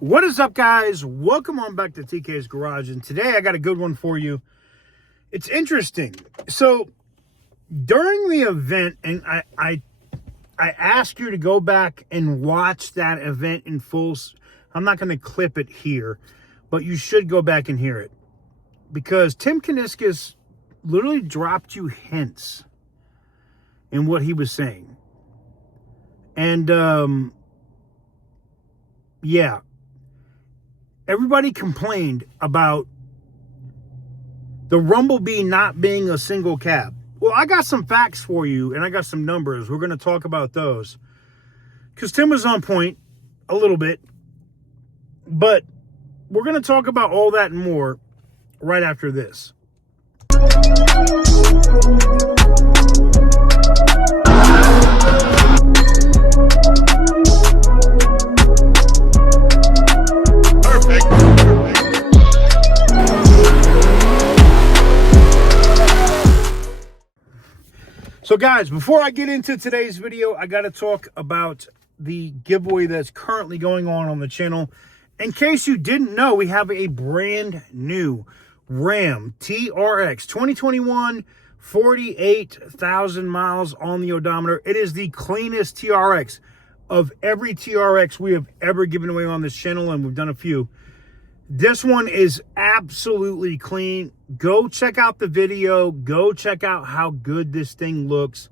What is up, guys? Welcome on back to TK's Garage, and today I got a good one for you. It's interesting. So during the event, and I asked you to go back and watch that event in full. I'm not going to clip it here, but you should go back and hear it, because Tim Kuniskis literally dropped you hints in what he was saying. And yeah, everybody complained about the Rumblebee not being a single cab. Well, I got some facts for you, and I got some numbers. We're going to talk about those, because Tim was on point a little bit. But we're going to talk about all that and more right after this. So guys, before I get into today's video, I got to talk about the giveaway that's currently going on the channel. In case you didn't know, we have a brand new Ram TRX 2021, 48,000 miles on the odometer. It is the cleanest TRX of every TRX we have ever given away on this channel, and we've done a few. This one is absolutely clean. Go check out the video. Go check out how good this thing looks.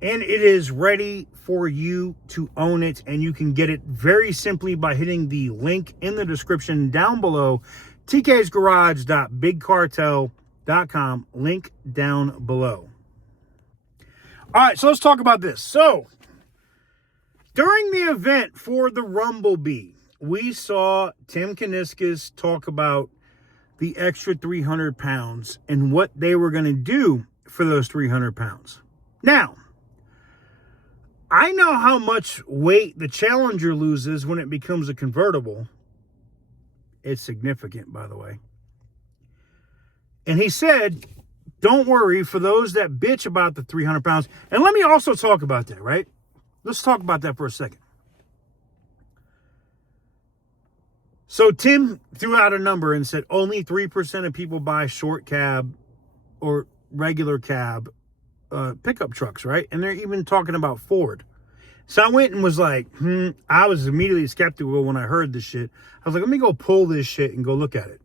And it is ready for you to own it. And you can get it very simply by hitting the link in the description down below. TK'sgarage.bigcartel.com. Link down below. All right, so let's talk about this. So, during the event for the Rumblebee, we saw Tim Kuniskis talk about the extra 300 pounds and what they were going to do for those 300 pounds. Now, I know how much weight the Challenger loses when it becomes a convertible. It's significant, by the way. And he said, don't worry, for those that bitch about the 300 pounds. And let me also talk about that, right? Let's talk about that for a second. So Tim threw out a number and said only 3% of people buy short cab or regular cab pickup trucks, right? And they're even talking about Ford. So I went and was like, I was immediately skeptical when I heard this shit. I was like, let me go pull this shit and go look at it.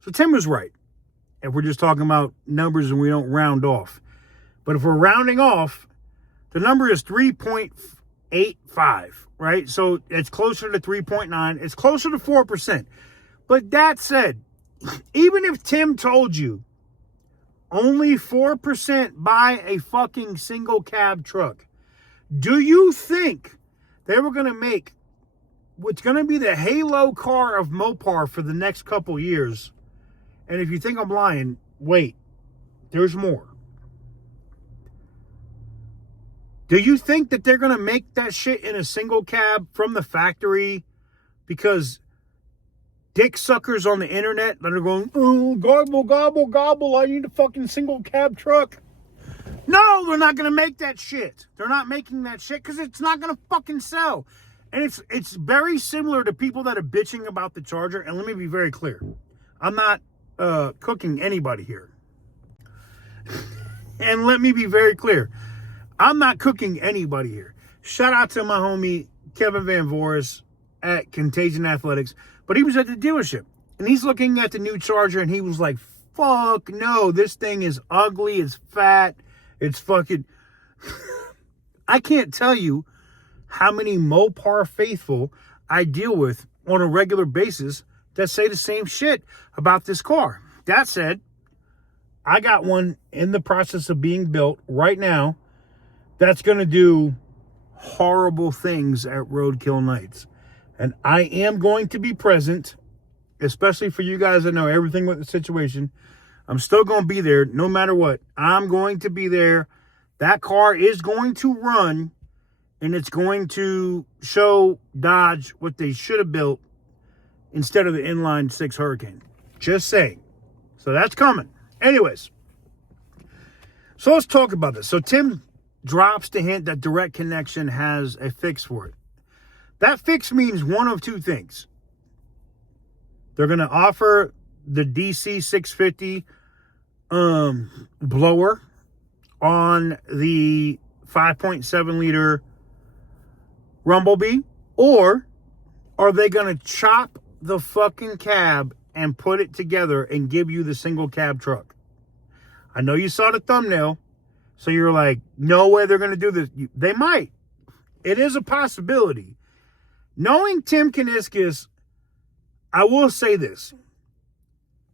So Tim was right. If we're just talking about numbers and we don't round off. But if we're rounding off, the number is 3.85. Right? So it's closer to 3.9. It's closer to 4%. But that said, even if Tim told you only 4% buy a fucking single cab truck, do you think they were going to make what's going to be the halo car of Mopar for the next couple years? And if you think I'm lying, wait, there's more. Do you think that they're going to make that shit in a single cab from the factory because dick suckers on the internet that are going, oh, gobble, gobble, gobble, I need a fucking single cab truck? No, they're not going to make that shit. They're not making that shit because it's not going to fucking sell. And it's very similar to people that are bitching about the Charger. And let me be very clear. I'm not cooking anybody here. And let me be very clear. I'm not cooking anybody here. Shout out to my homie Kevin Van Voris at Contagion Athletics. But he was at the dealership. And he's looking at the new Charger. And he was like, fuck no. This thing is ugly. It's fat. It's fucking... I can't tell you how many Mopar faithful I deal with on a regular basis that say the same shit about this car. That said, I got one in the process of being built right now that's going to do horrible things at Roadkill Nights. And I am going to be present, especially for you guys that know everything with the situation. I'm still going to be there no matter what. I'm going to be there. That car is going to run, and it's going to show Dodge what they should have built instead of the inline 6 Hurricane. Just saying. So that's coming. Anyways, so let's talk about this. So Tim drops the hint that Direct Connection has a fix for it. That fix means one of two things. They're going to offer the DC 650 blower on the 5.7 liter Rumblebee, or are they going to chop the fucking cab and put it together and give you the single cab truck? I know you saw the thumbnail, so you're like, no way they're going to do this. They might. It is a possibility. Knowing Tim Kuniskis, I will say this.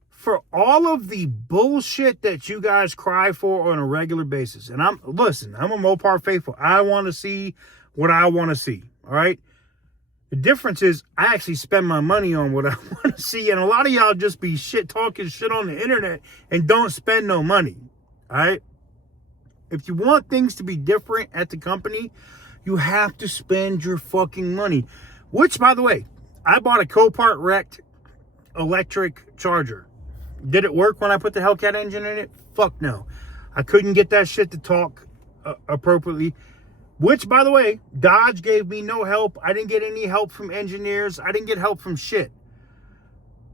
For all of the bullshit that you guys cry for on a regular basis, and I'm a Mopar faithful. I want to see what I want to see, all right? The difference is I actually spend my money on what I want to see, and a lot of y'all just be talking shit on the internet and don't spend no money, all right? If you want things to be different at the company, you have to spend your fucking money. Which, by the way, I bought a Copart wrecked electric charger. Did it work when I put the Hellcat engine in it? Fuck no. I couldn't get that shit to talk appropriately. Which, by the way, Dodge gave me no help. I didn't get any help from engineers. I didn't get help from shit.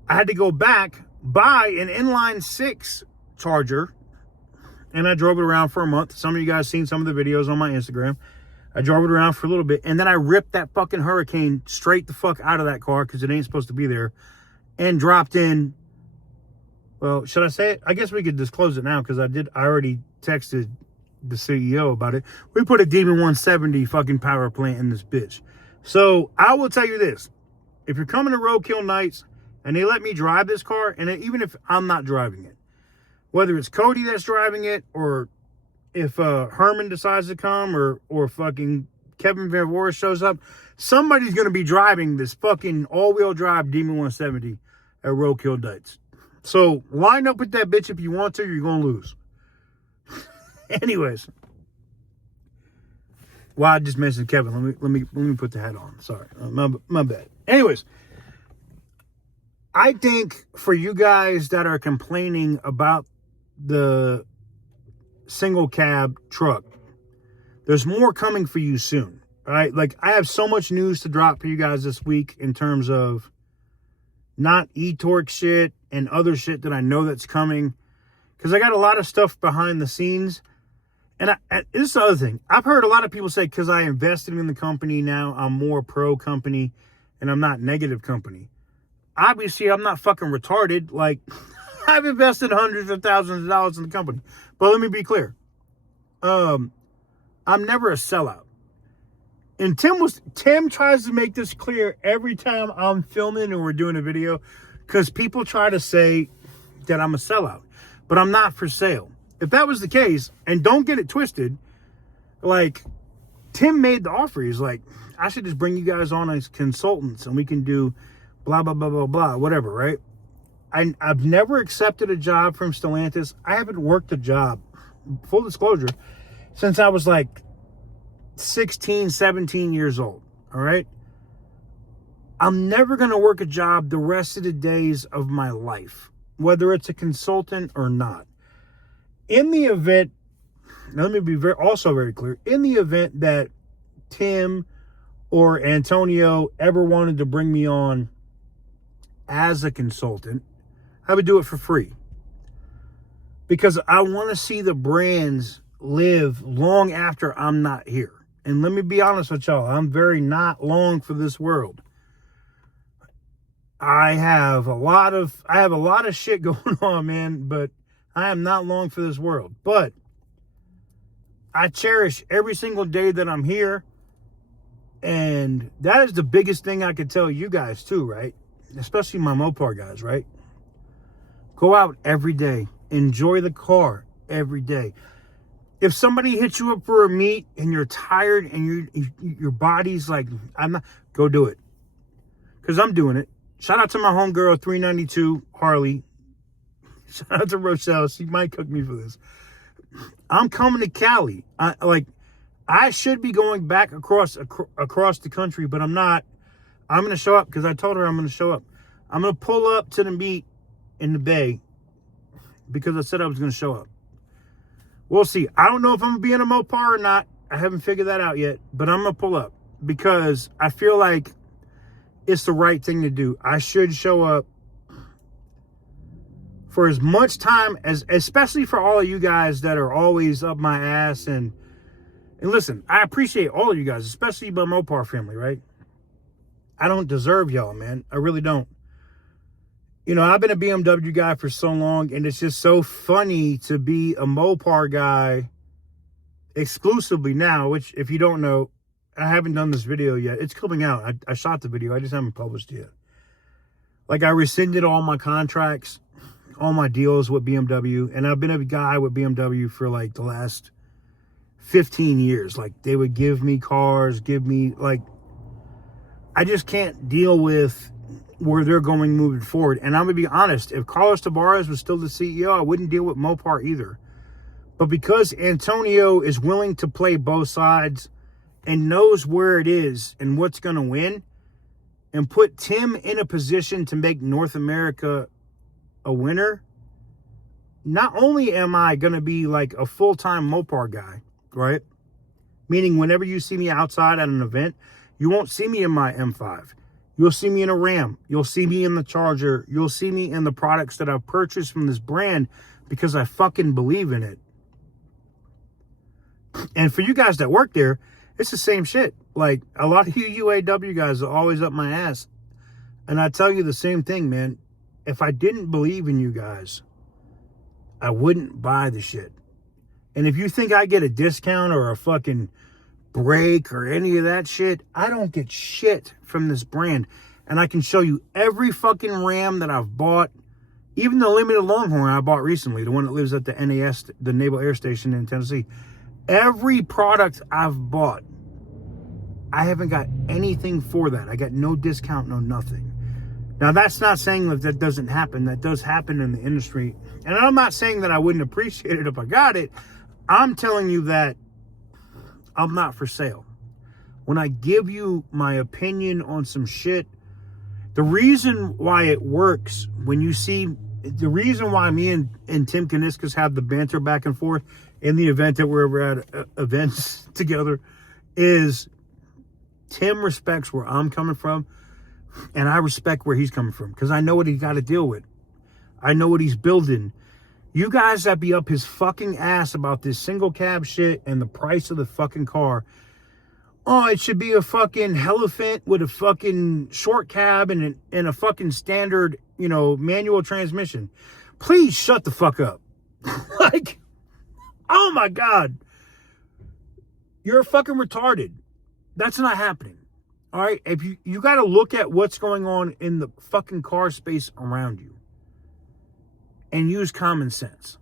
I had to go back, buy an inline 6 charger, and I drove it around for a month. Some of you guys seen some of the videos on my Instagram. I drove it around for a little bit, and then I ripped that fucking Hurricane straight the fuck out of that car because it ain't supposed to be there, and dropped in. Well, should I say it? I guess we could disclose it now because I already texted the CEO about it. We put a Demon 170 fucking power plant in this bitch. So I will tell you this. If you're coming to Roadkill Nights and they let me drive this car, and even if I'm not driving it, whether it's Cody that's driving it, or if Herman decides to come, or fucking Kevin Van Voris shows up, somebody's going to be driving this fucking all-wheel drive Demon 170 at Roadkill Nights. So line up with that bitch if you want to, you're going to lose. Anyways. Well, I just mentioned Kevin. Let me put the hat on. Sorry. My bad. Anyways. I think for you guys that are complaining about the single cab truck, there's more coming for you soon. All right? Like, I have so much news to drop for you guys this week in terms of not e-torque shit and other shit that I know that's coming, because I got a lot of stuff behind the scenes. And this is the other thing. I've heard a lot of people say, because I invested in the company now, I'm more pro company and I'm not negative company. Obviously, I'm not fucking retarded. Like, I've invested hundreds of thousands of dollars in the company. But let me be clear. I'm never a sellout. And Tim tries to make this clear every time I'm filming or we're doing a video, because people try to say that I'm a sellout, but I'm not for sale. If that was the case, and don't get it twisted, like, Tim made the offer. He's like, I should just bring you guys on as consultants and we can do blah, blah, blah, blah, blah, whatever, right? I've never accepted a job from Stellantis. I haven't worked a job, full disclosure, since I was like 16, 17 years old, all right? I'm never going to work a job the rest of the days of my life, whether it's a consultant or not. In the event, now let me be also very clear, in the event that Tim or Antonio ever wanted to bring me on as a consultant, I would do it for free. Because I want to see the brands live long after I'm not here. And let me be honest with y'all, I'm very not long for this world. I have a lot of shit going on, man, but I am not long for this world. But I cherish every single day that I'm here. And that is the biggest thing I could tell you guys too, right? Especially my Mopar guys, right? Go out every day. Enjoy the car every day. If somebody hits you up for a meet and you're tired and your body's like, go do it. Because I'm doing it. Shout out to my homegirl, 392 Harley. Shout out to Rochelle. She might cook me for this. I'm coming to Cali. I should be going back across the country, but I'm not. I'm going to show up because I told her I'm going to show up. I'm going to pull up to the meet in the Bay because I said I was going to show up. We'll see. I don't know if I'm going to be in a Mopar or not. I haven't figured that out yet, but I'm going to pull up. because I feel like it's the right thing to do. I should show up for as much time as, especially for all of you guys that are always up my ass. And listen, I appreciate all of you guys, especially my Mopar family, right? I don't deserve y'all, man. I really don't. You know, I've been a BMW guy for so long, and it's just so funny to be a Mopar guy exclusively now, which, if you don't know, I haven't done this video yet. It's coming out. I shot the video. I just haven't published it yet. Like, I rescinded all my contracts, all my deals with BMW, and I've been a guy with BMW for, like, the last 15 years. Like, they would give me cars, like, I just can't deal with where they're going moving forward. And I'm going to be honest, if Carlos Tavares was still the CEO, I wouldn't deal with Mopar either. But because Antonio is willing to play both sides and knows where it is and what's going to win, and put Tim in a position to make North America a winner, not only am I going to be like a full-time Mopar guy, right? Meaning whenever you see me outside at an event, you won't see me in my M5. You'll see me in a Ram. You'll see me in the Charger. You'll see me in the products that I've purchased from this brand because I fucking believe in it. And for you guys that work there, it's the same shit. Like, a lot of you UAW guys are always up my ass. And I tell you the same thing, man. If I didn't believe in you guys, I wouldn't buy the shit. And if you think I get a discount or a fucking break or any of that shit, I don't get shit from this brand. And I can show you every fucking Ram that I've bought, even the limited Longhorn I bought recently, the one that lives at the NAS, the Naval Air Station in Tennessee. Every product I've bought, I haven't got anything for that. I got no discount, no nothing. Now, that's not saying that that doesn't happen. That does happen in the industry. And I'm not saying that I wouldn't appreciate it if I got it. I'm telling you that I'm not for sale. When I give you my opinion on some shit, the reason why it works, when you see, the reason why me and Tim Kaniskas have the banter back and forth in the event that we're ever at events together, is Tim respects where I'm coming from, and I respect where he's coming from, because I know what he's got to deal with. I know what he's building. You guys that be up his fucking ass about this single cab shit and the price of the fucking car. Oh, it should be a fucking Elephant with a fucking short cab and a fucking standard, you know, manual transmission. Please shut the fuck up. Like, oh my God. You're fucking retarded. That's not happening. All right? If you got to look at what's going on in the fucking car space around you and use common sense.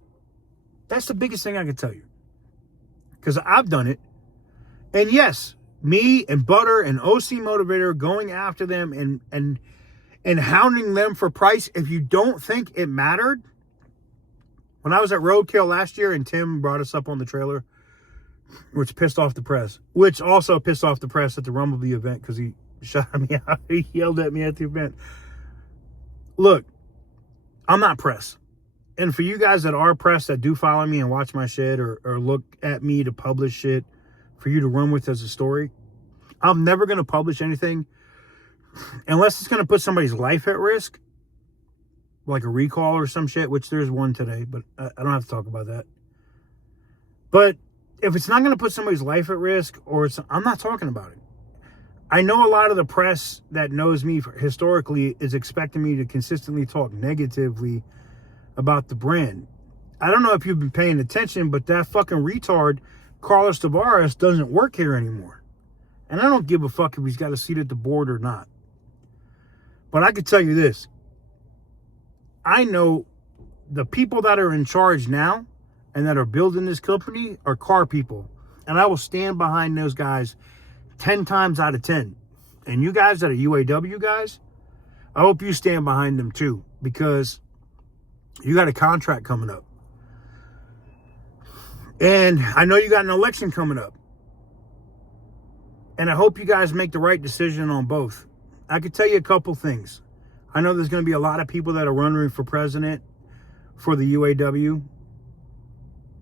That's the biggest thing I can tell you. Because I've done it. And yes, me and Butter and OC Motivator going after them and hounding them for price. If you don't think it mattered, when I was at Roadkill last year and Tim brought us up on the trailer, which pissed off the press, which also pissed off the press at the Rumblebee event because he shot me out. He yelled at me at the event. Look, I'm not press. And for you guys that are press, that do follow me and watch my shit or look at me to publish shit for you to run with as a story, I'm never going to publish anything unless it's going to put somebody's life at risk, like a recall or some shit, which there's one today, but I don't have to talk about that. But if it's not going to put somebody's life at risk, I'm not talking about it. I know a lot of the press that knows me historically is expecting me to consistently talk negatively about the brand. I don't know if you've been paying attention, but that fucking retard, Carlos Tavares, doesn't work here anymore. And I don't give a fuck if he's got a seat at the board or not. But I can tell you this. I know the people that are in charge now and that are building this company are car people. And I will stand behind those guys 10 times out of 10. And you guys that are UAW guys, I hope you stand behind them too, because you got a contract coming up. And I know you got an election coming up. And I hope you guys make the right decision on both. I could tell you a couple things. I know there's going to be a lot of people that are running for president for the UAW.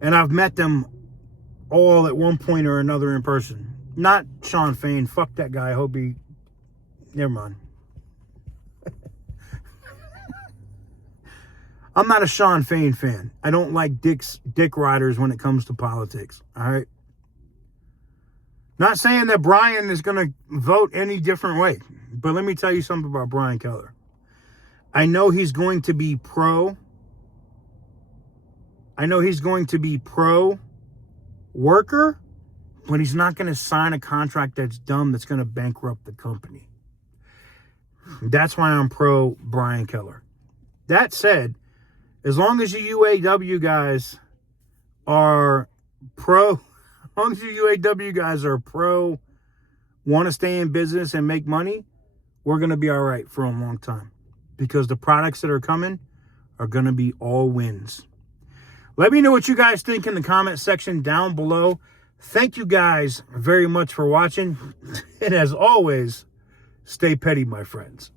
And I've met them all at one point or another in person. Not Sean Fain. Fuck that guy. I hope he... Never mind. I'm not a Sean Fain fan. I don't like dick riders when it comes to politics. All right. Not saying that Brian is going to vote any different way, but let me tell you something about Brian Keller. I know he's going to be pro worker, but he's not going to sign a contract that's dumb, that's going to bankrupt the company. That's why I'm pro Brian Keller. That said, as long as you UAW guys are pro, want to stay in business and make money, we're going to be all right for a long time, because the products that are coming are going to be all wins. Let me know what you guys think in the comment section down below. Thank you guys very much for watching. And as always, stay petty, my friends.